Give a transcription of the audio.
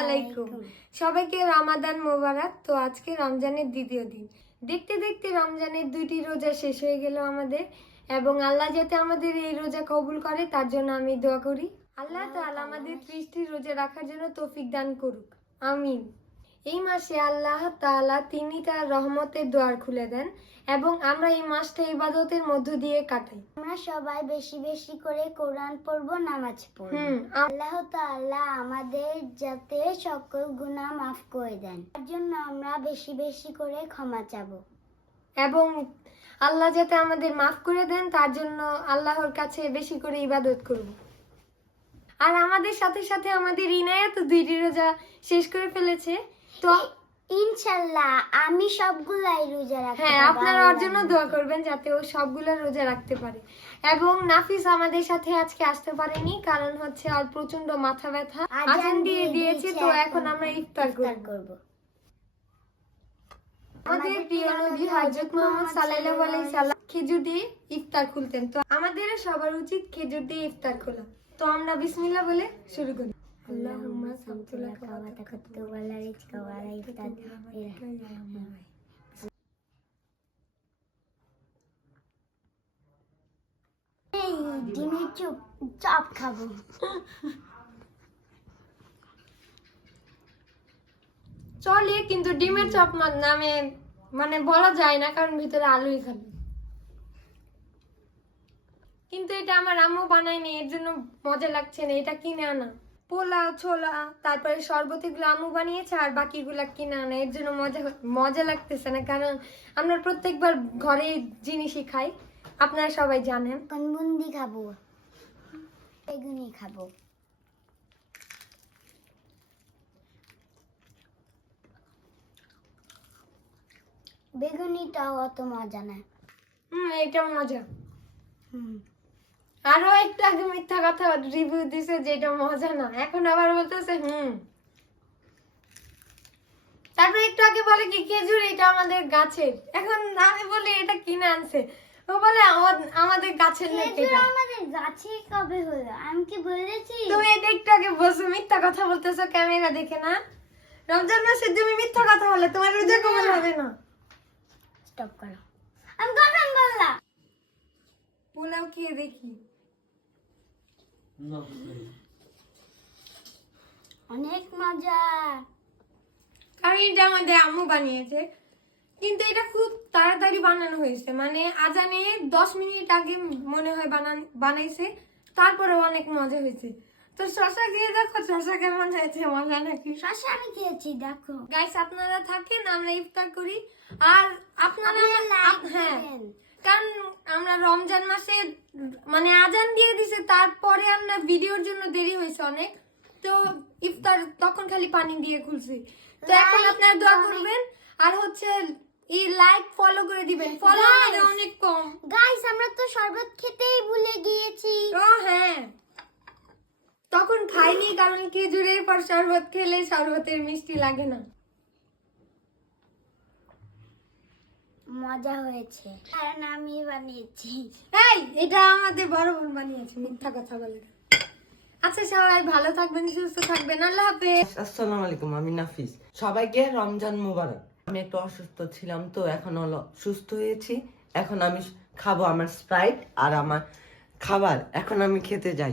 আলাইকুম। সবাইকে রামাদান মোবারক। তো আজকে রমজানের দ্বিতীয় দিন। দেখতে দেখতে রমজানের দুইটি রোজা শেষ হয়ে গেল আমাদের এবং আল্লাহ যাতে আমাদের এই রোজা কবুল করে তার জন্য আমি দোয়া করি। আল্লাহ তাআলা আমাদের ত্রিশটি রোজা রাখার জন্য তৌফিক দান করুক। আমিন। এই মাসে আল্লাহ তাআলা তিনি তার রহমতের দোয়ার খুলে দেন এবং আমরা এই মাসটা ইবাদতের মধ্য দিয়ে কাটাই। আমরা সবাই বেশি বেশি করে কোরআন পড়ব নামাজ পড়ব। আল্লাহ তাআলা আমাদের যাতে সকল গুনাহ মাফ করে দেন তার জন্য আমরা বেশি বেশি করে ক্ষমা চাবো। এবং আল্লাহ যাতে আমাদের মাফ করে দেন তার জন্য আল্লাহর কাছে বেশি করে ইবাদত করব। আর আমাদের সাথে সাথে আমাদের ইনায়াত দুইটি রোজা শেষ করে ফেলেছে। তো ইনশাল্লাহ আমি সবগুলাই রোজা রাখতে হ্যাঁ আপনারা ওর জন্য দোয়া করবেন যাতে ও সবগুলো রোজা রাখতে পারে। এবং নাফিস আমাদের সাথে আজকে আসতে পারেনি কারণ হচ্ছে আর প্রচণ্ড মাথা ব্যথা। আজান দিয়ে দিয়ে দিয়েছে তো এখন আমরা ইফতার করব। আমাদের প্রিয় নবী হযরত মুহাম্মদ সাল্লাল্লাহু আলাইহি সাল্লাম খেজুর দিয়ে ইফতার খুলতেন। তো আমাদের সবার উচিত খেজুর দিয়ে ইফতার খোলা। তো আমরা বিসমিল্লাহ বলে শুরু করি। ডিমের চুপ চপ খাব। চলে কিন্তু ডিমের চপ নামে মানে বলা যায় না কারণ ভিতরে আলুই খাবে। কিন্তু এটা আমার আম্মু বানায়নি এর জন্য মজা লাগছে না এটা কিনে আনা। পোলা ছোলা তারপরে শরবত এগুলো আম্মু বানিয়েছে আর বাকিগুলা কিনে আনা এর জন্য মজা মজা লাগতেছে না কারণ আমরা প্রত্যেকবার ঘরে জিনিসই খাই। আপনারা সবাই জানেন। কোন বুন্দি খাব। বেগুনি খাব। বেগুনিটাও অত মজা না। হুম এটাও মজা। হুম। আরও একটু আগে মিথ্যা কথা রিভিউ দিছে যেটা মজা না। এখন আবার বলতেছে হুম। তারপরে একটু আগে বলে কি খেজুর এটা আমাদের গাছের। এখন আমি বলি এটা কিনে আনছে? ও বলে আমাদের গাছের না এটা। আমাদের গাছে কবে হলো? আমি কি বলেছি? তুমি এটা একটু আগে বলছো মিথ্যা কথা বলতেছো ক্যামেরা দেখে না? রমজান মাসে তুমি মিথ্যা কথা বলে তোমার রোজা কবুল হবে না। স্টপ করো। আমি কখন বললাম পোলাও খেয়ে দেখি। অনেক মজা। কারণ এটা আমাদের আম্মু বানিয়েছে। কিন্তু এটা খুব তাড়াতাড়ি বানানো হয়েছে। মানে আজানে দশ মিনিট আগে মনে হয় বানান বানাইছে। তারপরে অনেক মজা হয়েছে। তো শশা খেয়ে দেখো শশা কেমন হয়েছে মজা নাকি? শশা আমি খেয়েছি দেখো। গাইস আপনারা থাকেন আমরা ইফতার করি। আর আপনারা আপ- হ্যাঁ। কারণ আমরা রমজান মাসে মানে আজান দিয়ে দিছে তারপরে আমরা ভিডিওর জন্য দেরি হয়েছে অনেক। তো ইফতার তখন খালি পানি দিয়ে খুলছি। তো এখন আপনারা দোয়া করবেন আর হচ্ছে ই লাইক ফলো করে দিবেন। ফলো. আমাদের অনেক কম। গাইস আমরা তো শরবত খেতেই ভুলে গিয়েছি। ও হ্যাঁ। তখন খাইনি কারণ খেজুরের পর শরবত খেলে শরবতের মিষ্টি লাগে না। মজা হয়েছে। কারণ আমি বানিয়েছি। এই এটা আমাদের বড় বোন বানিয়েছে মিথ্যা কথা বলে আচ্ছা সবাই ভালো থাকবেন সুস্থ থাকবেন আল্লাহ হাফেজ। আসসালামু আলাইকুম আমি নাফিস। সবাইকে রমজান মুবারক। আমি একটু অসুস্থ ছিলাম তো এখন হলো সুস্থ হয়েছি। এখন আমি খাব আমার স্প্রাইট আর আমার খাবার। এখন আমি খেতে যাই।